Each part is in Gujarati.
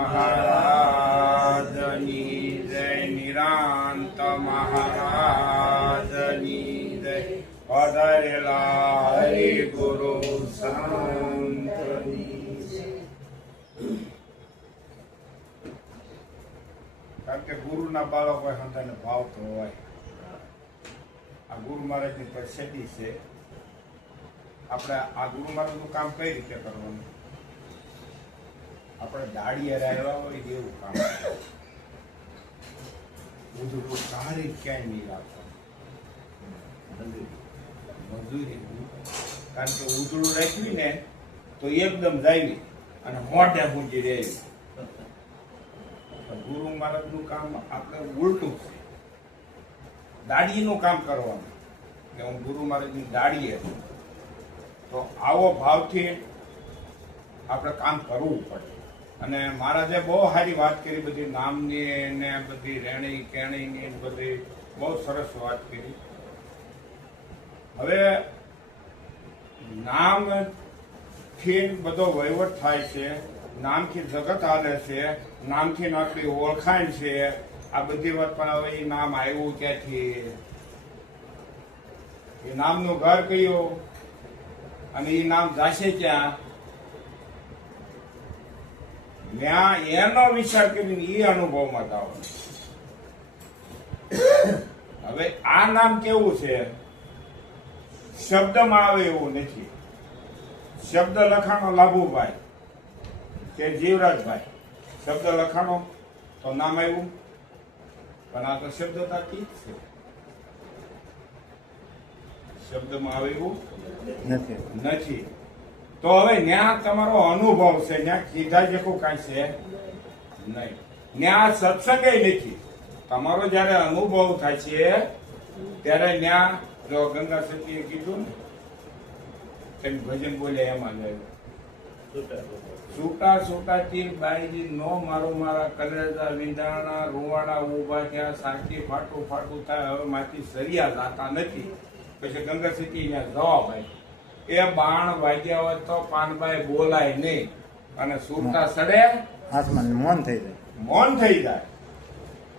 મહારાજની જય, નિરાંત મહારાજની જય, પધારેલા હરિ ગુરુ સંતની જય. કારણ કે ગુરુના બાળકો સંતાને ભાવતો હોય. આ ગુરુ મહારાજની પ્રસિદ્ધિ છે. આપણે આ ગુરુ મહારાજનું કામ કઈ રીતે કરવાનું? આપણે દાડીએ રહેવા હોય એવું કામ ઉધડું સારી ક્યાંય નહીં રાખવાનું. મજૂરી, કારણ કે ઉધડું રાખવી ને તો એકદમ જાવી અને મોઢે મૂંજી રહેવી. ગુરુ મહારાજનું કામ આપણે ઉલટું છે. દાડીનું કામ કરવાનું કે હું ગુરુ મહારાજની દાડીએ, તો આવો ભાવથી આપણે કામ કરવું પડે. અને મહારાજે બહુ સારી વાત કરી, બધી નામની ને બધી રેણી કેણીની બધી બહુ સરસ વાત કરી. હવે નામથી બધો વહીવટ થાય છે, નામથી જગત હાલે છે, નામથી આપણી ઓળખાણ છે. આ બધી વાત પણ હવે એ નામ આવ્યું ક્યાંથી, એ નામનું ઘર કયું અને એ નામ જાશે ક્યાં, ત્યાં એનો વિચાર કરીને એ અનુભવમાં જાઓ. હવે આ નામ કેવું છે? શબ્દમાં આવે એવું નથી. શબ્દ લખાણો લાભુભાઈ કે જીવરાજભાઈ, શબ્દ લખાણો તો નામ આવ્યું, પણ આ તો શબ્દતાથી જ છે. શબ્દમાં આવે એવું નથી. તો હવે ત્યાં તમારો અનુભવ છે, ત્યાં કીધા જેવું કાંઈ છે નહીં. ત્યાં સત્સંગે નથી. તમારો જયારે અનુભવ થાય છે ત્યારે ત્યાં જો ગંગા સતીએ કીધું ને તેમ ભજન બોલે એમાં જાય, છૂટા છૂટા તીર બાઈજી નો મારો મારા કલેજા વિંધાણા રૂવાડા ઉભા થયા, સાચી ફાટું ફાટું થાય, હવે માંથી સરિયા જાતા નથી. પછી ગંગા સતી ત્યાં જવાબ આપ્યો, એ બાણ વાગ્યા હોય તો પાનભાઈ બોલાય નહીં, અને છૂટા સડે હાથમાં મૌન થઈ જાય. મૌન થઈ જાય.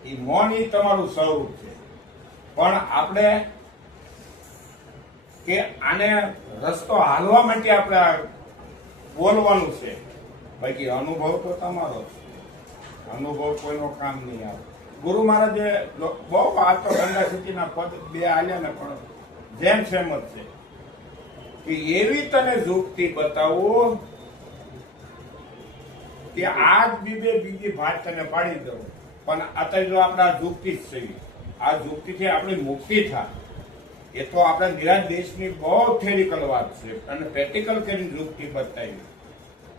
એ મૌન એ તમારું સ્વરૂપ છે. પણ આપણે કે આને રસ્તો હાલવા માટે આપણે બોલવાનું છે. બાકી અનુભવ તો તમારો છે. અનુભવ કોઈનો કામ નહીં આવે. ગુરુ મહારાજે બહુ આ તો ગંગા સતીના પદ બે આલ્યા ને, પણ જેમ સેમ જ છે કે એવી તને યુક્તિ બતાવું કે આજ બીજી ભાત તને પાડી દઉં, પણ અત્યારે જો આપણે આ યુક્તિ જ છે, આ યુક્તિથી આપણી મુક્તિ થાય. એ તો આપણે નિરાજ દેશની બહુ થિયરિકલ વાત છે, અને પ્રેક્ટિકલ કરીને યુક્તિ બતાવી.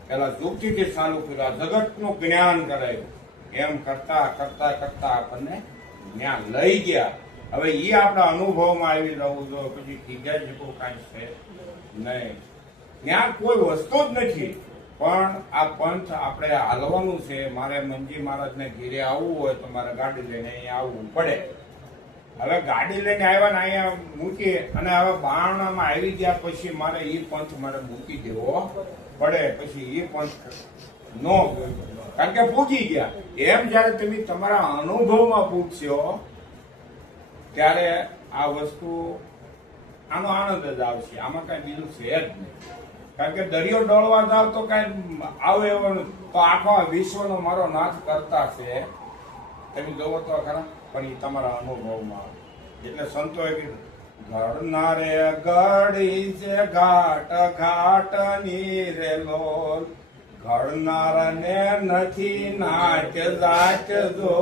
પેલા યુક્તિથી ચાલુ કર્યું, જગતનું જ્ઞાન કરાયું. એમ કરતા કરતા કરતા આપણને જ્ઞાન લઈ ગયા. હવે એ આપણા અનુભવમાં આવી રહું જો પછી કીધા જેવું કાંઈ છે નહીં. ત્યાં કોઈ વસ્તુ જ નથી. પણ આ પંથ આપણે હાલવાનું છે. મારે મંજી મહારાજને ઘેરે આવવું હોય તો મારે ગાડી લઈને અહીંયા આવવું પડે. હવે ગાડી લઈને આવ્યા ને અહીંયા મૂકીએ, અને હવે બારણામાં આવી ગયા પછી મારે એ પંથ મારે મૂકી દેવો પડે. પછી એ પંથ નો, કારણ કે પૂજી ગયા. એમ જયારે તમે તમારા અનુભવમાં પૂછશો ત્યારે આ વસ્તુ આનો આનંદ જ આવશે. આમાં કઈ બીજું છે જ નહીં. કારણ કે દરિયો ડોળવા જાવ તો કઈ આવે એવો તો આખો વિશ્વનો મારો નાથ કરતા છે, તમે જોવો તો ખરા. પણ એ તમારા અનુભવમાં. એટલે સંતોએ કીધું, ઘડના રે ગળી છે ઘાટ ઘાટ ની રે લોલ, ઘડનારને નથી નાટ જાટ જો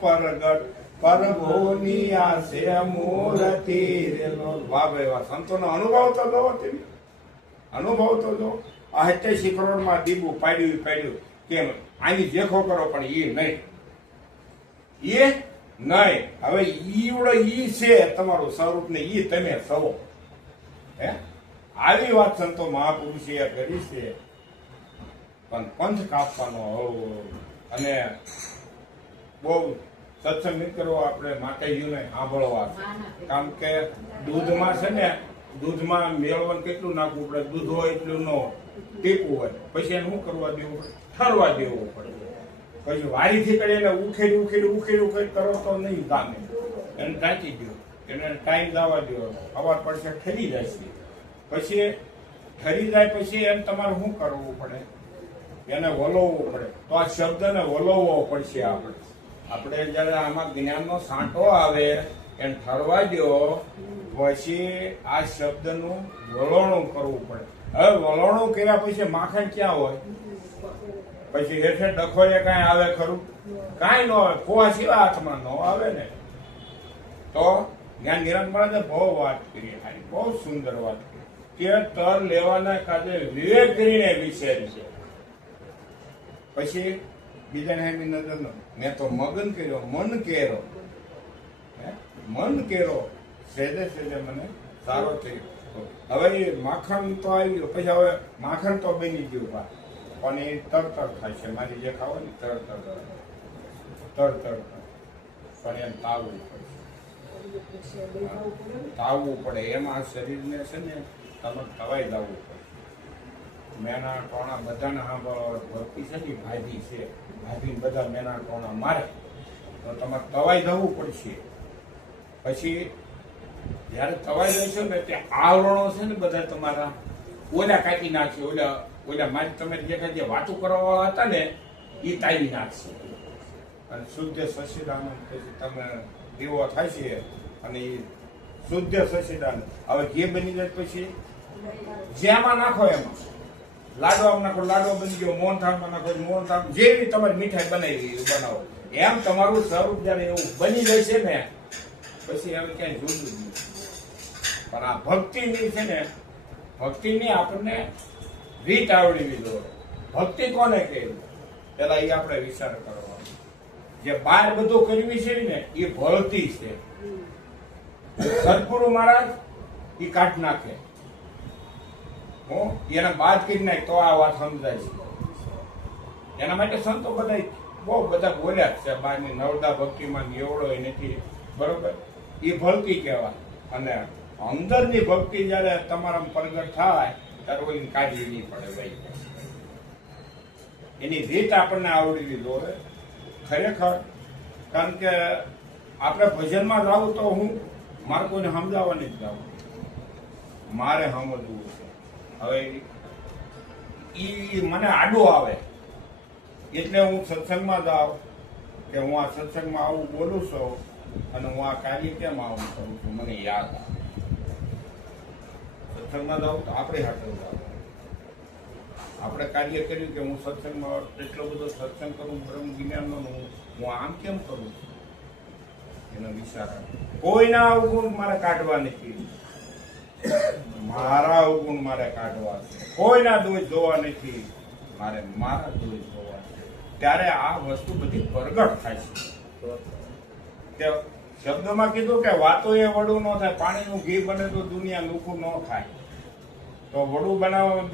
પરગટ, પ્રભુની આશે મૂર્તિ રે લોલ. વાહ ભાઈ વાહ. સંતોનો અનુભવ તો જો, તમે અનુભવ તો જો. આ 87 કરોડમાં દીબુ પાડ્યું કેમ આની દેખો કરો, પણ એ નહીં, એ નહીં. હવે ઈવડો ઈ છે તમારું સ્વરૂપ ને ઈ તમે સવો. હે આવી વાત સંતો મહાપુરુષે કરી છે. પણ પંથ કાપવાનો અને બહુ સત્સંગ કરો આપણે માતાજીને સાંભળવા. કારણ કે દૂધમાં છે ને, દૂધમાં મેળવણ કેટલું નાખવું પડે, દૂધ હોય એટલું ન ટીપવું હોય, પછી એને શું કરવા દેવું પડે? ઠરવા દેવું પડે. પછી વારીથી કરી એને ઉખેડી કરો તો નહીં ગામે એને ટાંકી દો, એને ટાઈમ દાવા દો, અવાર પડશે ઠરી જશે. પછી ઠરી જાય પછી એમ તમારે શું કરવું પડે? એને વલોવવું પડે. તો આ શબ્દને વલોવવો પડશે. આપણે જયારે આમાં જ્ઞાનનો સાંટો આવે એને ઠરવા દો, પછી આ શબ્દનું વલોણું કરવું પડે. હવે વલોણું કર્યા પછી માખણ ક્યાં હોય? પછી હેઠે ડખોએ કાંઈ આવે ખરું? કાંઈ ન આવે. ખોવા સિવાય હાથમાં ન આવે ને. તો જ્ઞાન નિરંતર મહારાજે બહુ વાત કરી, બહુ સુંદર વાત કરી કે તર લેવાના કાજે વિવેક કરીને વિષય છે. પછી બીજાને એમની નજર ન, મેં તો મગન કર્યો, મન કેરો, મન કેરો, સેજે સેજે મને સારો થયો. હવે એ માખણ તો આવી ગયું, પછી હવે માખણ તો બની ગયું બા, પણ એ તરતર થાય છે. મારી જે ખાવા ને તરતર પણ એમ તાવવું પડે, તાવવું પડે. એમાં શરીરને છે ને તમે તવાઈ જવું પડે. મેના ટોણા બધાને ભરતી છે ને ભાજી છે, ભાજી બધા મેના ટોણા મારે તો તમારે તવાઈ જવું પડશે. પછી જયારે તવાઈ જશો ને તે આવરણો છે ને બધા તમારા ઓલા કાઢી નાખશે. ઓલા મારી તમે જે વાતો કરવા હતા ને એ તાવી નાખશે. અને શુદ્ધ સચિદાનંદ પછી તમે દીવો થાય છે અને એ શુદ્ધ સચિદાનંદ. હવે જે બની જાય પછી જ્યાંમાં નાખો એમાં લાડવામાં નાખો, લાડવો બની ગયો. મોહનથાળમાં નાખો, મોહનથાળ જેવી તમારી મીઠાઈ બનાવી બનાવો. એમ તમારું સ્વરૂપ જયારે એવું બની જશે ને પછી હવે ક્યાંય જોયું જ નહીં. પણ આ ભક્તિની છે ને, ભક્તિની આપણને રીત આવડવી જોઈએ. ભક્તિ કોને કહ્યું પેલા એ આપણે વિચાર કરવાનો. જે બહાર બધું કરવી છે ને એ ભળતી છે. સદગુરુ મહારાજ એ કાઢ નાખે, એને બાદ કરી નાખે તો આ વાત સમજાય છે. એના માટે સંતો બધા બહુ બધા બોલ્યા છે. બહારની નવદા ભક્તિમાં એવડો નથી, બરોબર? એ ભક્તિ કહેવાય. અને અંદરની ભક્તિ જયારે તમારા પ્રગટ થાય ત્યારે ઓલી કાઢવી નહીં પડે ભાઈ. એની રીત આપણને આવડવી જોઈએ ખરેખર. કારણ કે આપણે ભજનમાં જાઉં તો હું મારે કોઈને સમજાવવાની જ જાઉં, મારે સમજવું છે. હવે ઈ મને આડું આવે એટલે હું સત્સંગમાં જાઉં કે હું આ સત્સંગમાં આવું બોલું છું અને હું આ કાર્ય કેમ આવું કરું છું મને યાદ આવે. સત્સંગમાં જાઉં તો આપણે હાથે જાવ. આપણે કાર્ય કર્યું કે હું સત્સંગમાં એટલો બધો સત્સંગ કરું, બ્રહ્મ જ્ઞાનનો હું આમ કેમ કરું છું એનો વિચાર આવે. કોઈના અવગુણ મારે કાઢવા નથી, મારા અવગુણ મારે કાઢવા છે. કોઈના દોષ જોવા નથી, મારે મારા દોષ જોવા છે. ત્યારે આ વસ્તુ બધી પ્રગટ થાય છે. શબ્દમાં કીધું કે વાતો એ વડું ન થાય. પાણીનું ઘી બને તો દુનિયા લુખું ન થાય. તો વડું બનાવવા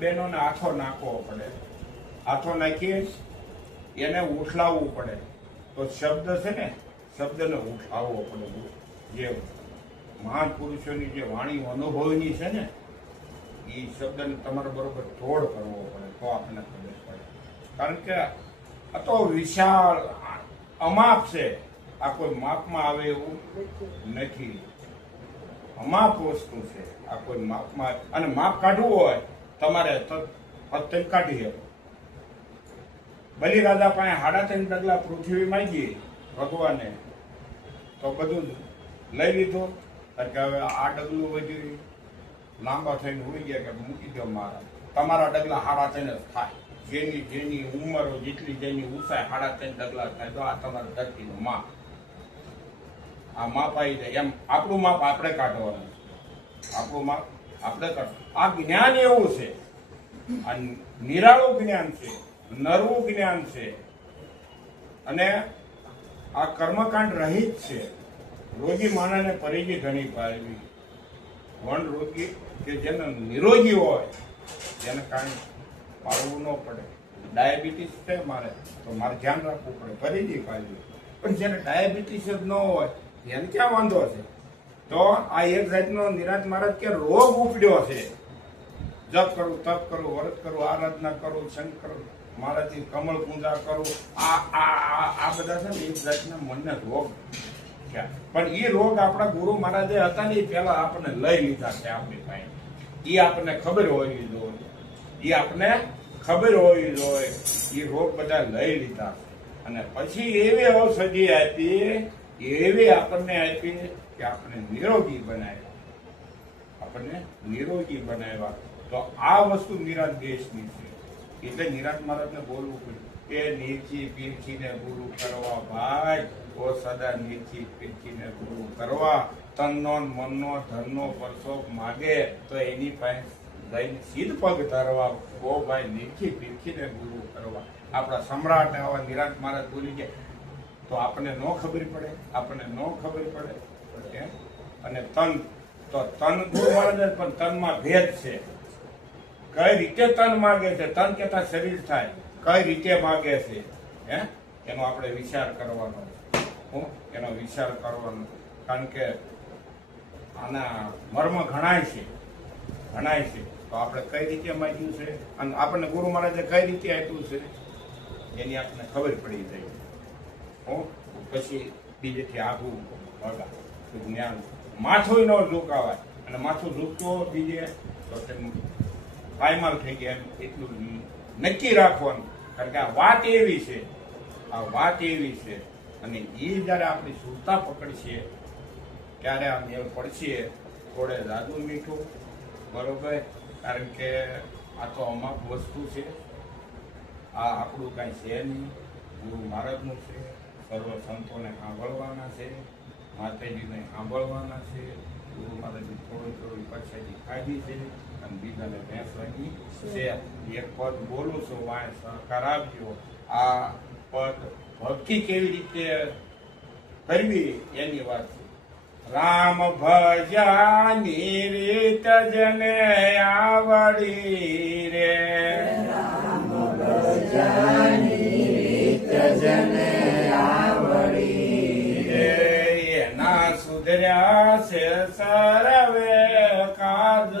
બહેનોને હાથો નાખવો પડે. હાથો નાખીએ એને ઉઠલાવવું પડે. તો શબ્દ છે ને, શબ્દને ઉઠાવવો પડે. જે મહાન પુરુષોની જે વાણી અનુભવની છે ને એ શબ્દને તમારે બરોબર તોડ કરવો પડે તો આપણને ખબર પડે. કારણ કે આ તો વિશાળ અમાપ છે. આ કોઈ માપમાં આવે એવું નથી. અમાપ વસ્તુ છે. આ કોઈ માપમાં, અને માપ કાઢવું હોય તમારે ફક્ત કાઢી શકો. બલિરાજા પાસે 3.5 ડગલા પૃથ્વી માંગી ભગવાને તો બધું લઈ લીધું. કે હવે આ ડગલું વધ્યું લાંબા થઈને હોઈ ગયા કે મૂકી દો મારા. તમારા ડગલા 3.5 જ થાય. જેની ઉંમરો જેટલી જેની ઊંચાઈ 3.5 ડગલા થાય તો આ તમારા ધરતીનું માપ. આ માપ આવી જાય. એમ આપણું માપ આપણે કાઢવાનું. આપણું માપ આપણે કાઢવું. આ જ્ઞાન એવું છે, આ નિરાળું જ્ઞાન છે, નરવું જ્ઞાન છે. અને આ કર્મકાંડ રહિત છે. રોગી માણસને પરેજી ઘણી પાડવી. વન રોગી કે જેને નિરોગી હોય જેને કાંઈ પાડવું ન પડે. ડાયાબિટીસ છે મારે તો મારે ધ્યાન રાખવું પડે, પરેજી પાડવી. પણ જેને ડાયાબિટીસ જ ન હોય એને ક્યાં વાંધો છે? તો આ એક જાતનો નિરાંત મહારાજ કે રોગ ઉપડ્યો છે. જપ કરું, તપ કરું, વ્રત કરું, આરાધના કરું, શંકર મારાથી કમળ પૂજા કરું, આ બધા છે ને એક જાતના મનના રોગ છે. પણ એ રોગ આપણા ગુરુ મહારાજે હતા ને એ પહેલા આપણને લઈ લીધા છે આપણી પાસે. એ આપણને ખબર હોવી જોઈએ, એ આપણને ખબર હોવી જોઈએ. એ રોગ બધા લઈ લીધા અને પછી એવી ઔષધિ આપી, એવી આપણને આપી કે આપણે નિરોગી બનાવ્યા, આપણને નિરોગી બનાવ્યા. તો આ વસ્તુ નિરાંત દેશની છે. એટલે નિરાંત મહારાજને બોલવું પડ્યું કે નીચી પીરખીને ગુરુ કરવા ભાઈ, ઓ સદા નીચી પીરખીને ગુરુ કરવા. તનનો મનનો ધનનો પરસોપ માગે તો એની પાસે લઈને સીધ પગ ધરવા. ઓ ભાઈ નીચી પીરખીને ગુરુ કરવા. આપણા સમ્રાટ આવા નિરાંત મહારાજ બોલી ગયા તો આપણને ન ખબર પડે, આપણને ન ખબર પડે. અને તન તો તન ગુરુ મહારાજ, પણ તનમાં ભેદ છે. કઈ રીતે તન માગે છે, તન કેતા શરીર થાય, કઈ રીતે માગે છે એનો આપણે વિચાર કરવાનો. એનો વિચાર કરવાનો. કારણ કે આના મર્મ ઘણાય છે. તો આપણે કઈ રીતે માંગ્યું છે અને આપણને ગુરુ મહારાજે કઈ રીતે આપ્યું છે એની આપણને ખબર પડી જાય. પછી બીજેથી આઘું ભગા જ્ઞાન માથું ન ઝુકાવાય. અને માથું ઝૂકતો બીજે તો પાયમાલ થઈ ગયા એમ એટલું નક્કી રાખવાનું. કારણ કે આ વાત એવી છે, આ વાત એવી છે. અને એ જયારે આપણી સુરતા પકડશે ત્યારે આ મેળ પડશે. થોડે જાદુ મીઠું, બરોબર. કારણ કે આ તો અમાપ વસ્તુ છે, આ આપણું કાંઈ છે નહીં. ગુરુ મહારાજનું છે. સર્વ સંતોને સાંભળવાના છે, માતાજીને સાંભળવાના છે. ગુરુ મહારાજની થોડી પરસાદી ખાધી છે અને બીજાને ભેંસવાની છે. એક પદ બોલું છું, વાય સહકાર આપજો. આ પદ ભક્તિ કેવી રીતે કરવી એની વાત છે. રામ ભજાની રીત જને આવડી રે, રામ ભજાની રીત જને આવડી રે. એના સુધર્યા છે સર્વે કાજ.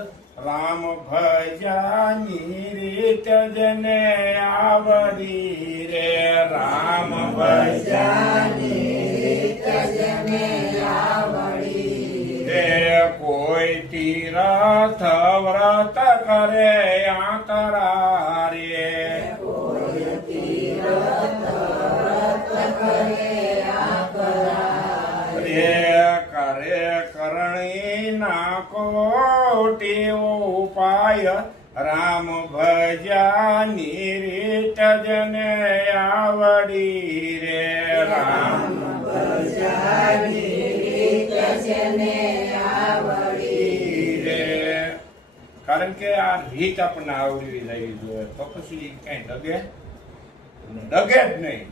રામ ભજાની રીત જને આવડી રે, રામ ભજાની રીત જને આવડી રે. કોઈ તીરથ વ્રત કરે આતરા રે, કોઈ તીરથ વ્રત કરે આકરા રે. કરે કરણી ના કોટી ઉપાય. રામ ભજાની રીત જને આવડી રે, રામ ભજાની રીત જને આવડી રે. કારણ કે આ રીત આપણને આવડવી રહી જોઈએ તો પછી કઈ ડગે જ નહીં.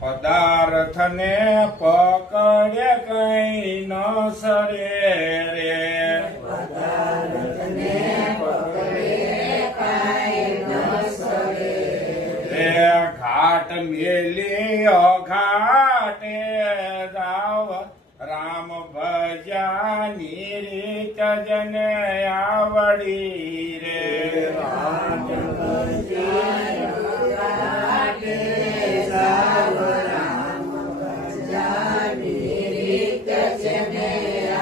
પદાર્થને પકડે કઈ ન સરે રે, પદાર્થને પકડે કાંઈ ન સરે રે. ઘાટ મેલી અઘાટે જાવ. રામ ભજાની રીત જને આવડી રે, રામ ભજાની જાવ. રામ ભજાની રીત જને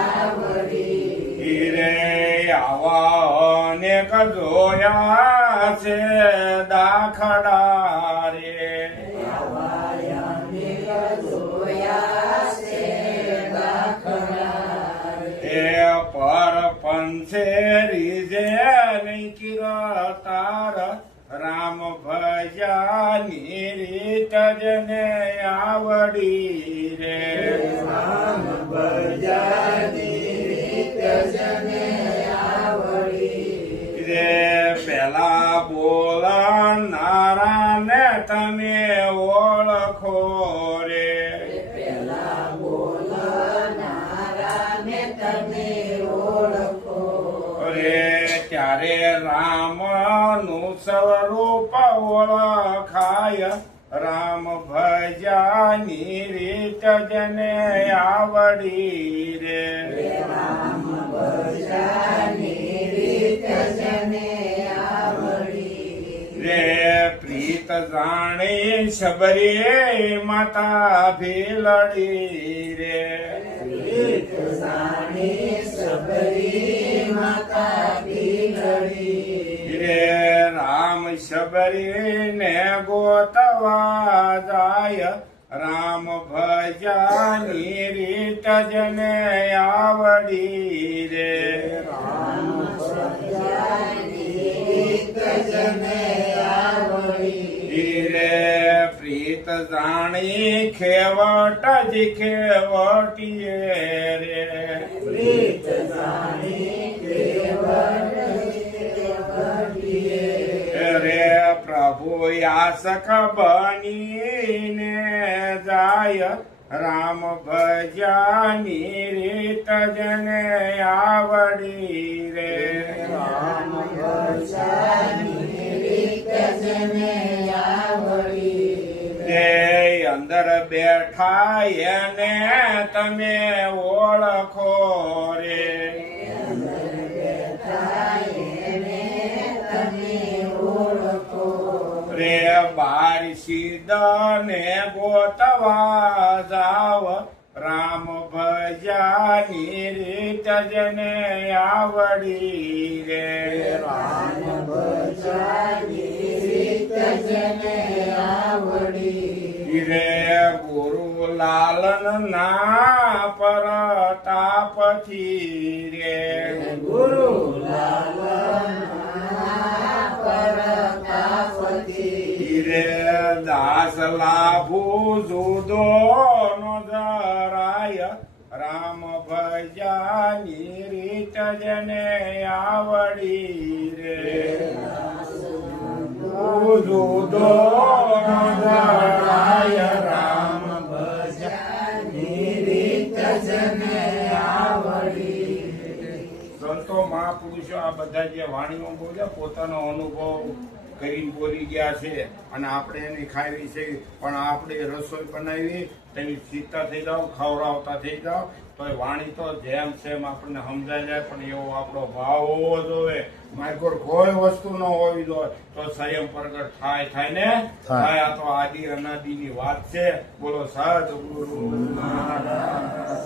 આવડી રે. આવા અનેક જોયા છે દાખલા રે, પરપંચે રીજે નહીં કિરતાર. રામ ભજાની રીત જને આવડી રે, રામ ભજાની રીત જને આવડી રે. પેલા બોલનારા ને તમે ઓળખો રે, પેલા બોલનારાને તમે ઓળખો રે. ત્યારે રામનું સ્વરૂપ ઓળખાય. રામ ભજાની રીત જને આવડી રે, રામ ભજાની જને આવડી રે પ્રીત જાણે શબરે માતા ભેલડી રે પ્રીત જાણી સબરી માતા ભીલડી રે રામ શબરે ને ગોતવા જાય રામ ભજાની રીત જને આવડી રે જને આવડી રે પ્રીત જાણી ખેવટ જ ખેવટીએ રે પ્રીત જાણી કેવડીએ રે પ્રભુ યાસક બનીને જાય રામ ભજાની રીત જને આવડી રે રામ ભજાની રીત જને આવડી તે અંદર બેઠા એને તમે ઓળખો રે રે બાર સીધને ગોતવા જાવ રામ ભજાની રીત જને આવડી રે રામ ભજાની રીત જને આવડી રે ગુરુ લાલન ના પરતાપથી રે ગુરુ લાલના પરતાપથી રે દાસ લાભુ જુદો નો ધરાય રામ ભજાની રીત જને આવડી રે જુદો નો ધરાય રામ ભજાની રીત જને આવડી સંતો મહાપુરુષો આ બધા જે વાણીઓ બોલ્યા પોતાનો અનુભવ કરીને બોલી ગયા છે અને આપણે એની ખાવી છે પણ આપણે રસોઈ બનાવી તેની સીતા થઈ જાઓ ખવડાવતા થઈ જાઓ તો એ વાણી તો જેમ છે એમ આપણને સમજાય જાય પણ એવો આપણો ભાવ હોવો જોઈએ માર્ગોર કોઈ વસ્તુ ન હોવી જોઈએ તો સંયમ પ્રગટ થાય ને થાય આ તો આદિ અનાદિની વાત છે બોલો સદગુરુ મહારાજ